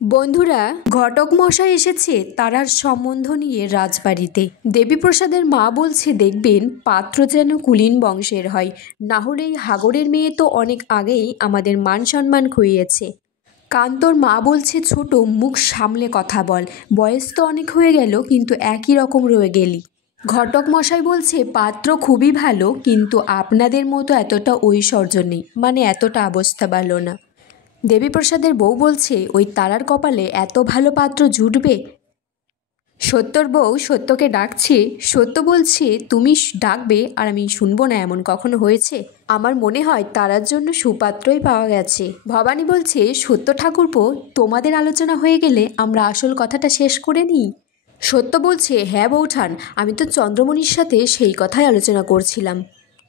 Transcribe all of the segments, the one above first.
বন্ধুরা, ঘটক মশাই এসেছে তারার সম্বন্ধ নিয়ে রাজবাড়িতে। দেবীপ্রসাদের মা বলছে দেখবেন পাত্র যেন কুলীন বংশের হয়, না হলে এই হাগরের মেয়ে তো অনেক আগেই আমাদের মান সম্মান খুইয়েছে। কান্তর মা বলছে ছোট, মুখ সামলে কথা বল, বয়স তো অনেক হয়ে গেল কিন্তু একই রকম রয়ে গেলি। ঘটক মশাই বলছে পাত্র খুবই ভালো, কিন্তু আপনাদের মতো এতটা ঐশ্বর্য নেই, মানে এতটা অবস্থা ভালো না। দেবীপ্রসাদের বউ বলছে ওই তারার কপালে এত ভালো পাত্র জুটবে। সত্যর বউ সত্যকে ডাকছে, সত্য বলছে তুমি ডাকবে আর আমি শুনবো না, এমন কখনো হয়েছে? আমার মনে হয় তারার জন্য সুপাত্রই পাওয়া গেছে। ভবানী বলছে সত্য ঠাকুরপো, তোমাদের আলোচনা হয়ে গেলে আমরা আসল কথাটা শেষ করে নিই। সত্য বলছে হ্যাঁ বৌঠান, আমি তো চন্দ্রমণির সাথে সেই কথাই আলোচনা করছিলাম।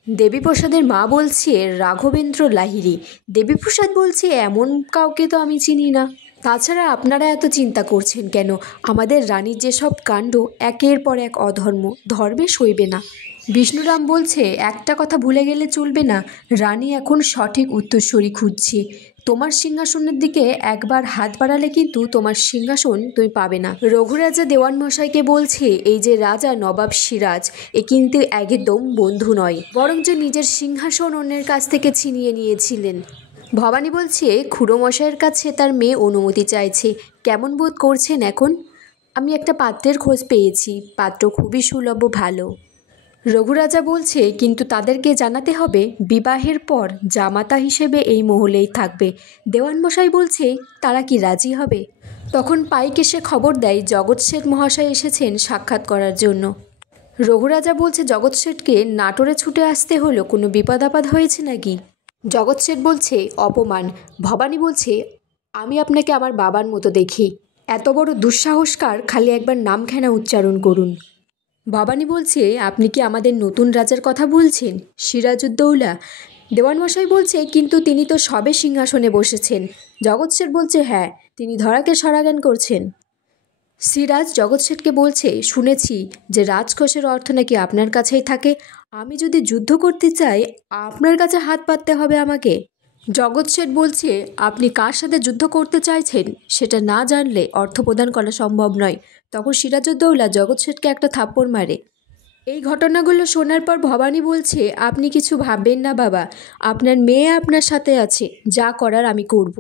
দেবীপ্রসাদের মা বলছে রাঘবেন্দ্র লাহিড়ী। দেবীপ্রসাদ বলছে এমন কাউকে তো আমি চিনি না। তাছাড়া আপনারা এত চিন্তা করছেন কেন? আমাদের রানীর যেসব কাণ্ড, একের পর এক অধর্ম, ধর্মে সইবে না। বিষ্ণুরাম বলছে একটা কথা ভুলে গেলে চলবে না, রানী এখন সঠিক উত্তরসূরি খুঁজছে। তোমার সিংহাসনের দিকে একবার হাত বাড়ালে কিন্তু তোমার সিংহাসন তুমি পাবে না। রঘুরাজা দেওয়ান মশাইকে বলছে এই যে রাজা নবাব সিরাজ, এ কিন্তু একদম বন্ধু নয়, বরং যে নিজের সিংহাসন অন্যের কাছ থেকে ছিনিয়ে নিয়েছিলেন। ভবানী বলছে খুড়ো মশাইয়ের কাছে তার মেয়ে অনুমতি চাইছে, কেমন বোধ করছেন এখন? আমি একটা পাত্রের খোঁজ পেয়েছি, পাত্র খুবই সুলভ, ভালো। রঘুরাজা বলছে কিন্তু তাদেরকে জানাতে হবে বিবাহের পর জামাতা হিসেবে এই মহলেই থাকবে। দেওয়ানমশাই বলছে তারা কি রাজি হবে? তখন পাইক এসে খবর দেয় জগৎ শেঠ মহাশয় এসেছেন সাক্ষাৎ করার জন্য। রঘুরাজা বলছে জগৎ শেঠকে নাটোরে ছুটে আসতে হলো, কোনো বিপদ আপদ হয়েছে নাকি? জগৎ শেঠ বলছে অপমান। ভবানী বলছে আমি আপনাকে আমার বাবার মতো দেখি, এত বড় দুঃসাহসকার, খালি একবার নামখানা উচ্চারণ করুন। ভবানী বলছে আপনি কি আমাদের নতুন রাজার কথা বলছেন, সিরাজউদ্দৌলা? দেওয়ানমশাই বলছে কিন্তু তিনি তো সবে সিংহাসনে বসেছেন। জগৎ শেঠ বলছে হ্যাঁ, তিনি ধরাকে সরাজ্ঞান করছেন। সিরাজ জগৎ শেঠকে বলছে শুনেছি যে রাজকোষের অর্থ নাকি আপনার কাছেই থাকে, আমি যদি যুদ্ধ করতে চাই আপনার কাছে হাত পাততে হবে আমাকে। জগৎ শেঠ বলছে আপনি কার সাথে যুদ্ধ করতে চাইছেন সেটা না জানলে অর্থ প্রদান করা সম্ভব নয়। তখন সিরাজউদ্দৌলা জগৎ শেঠকে একটা থাপ্পড় মারে। এই ঘটনাগুলো শোনার পর ভবানী বলছে আপনি কিছু ভাববেন না বাবা, আপনার মেয়ে আপনার সাথে আছে, যা করার আমি করব।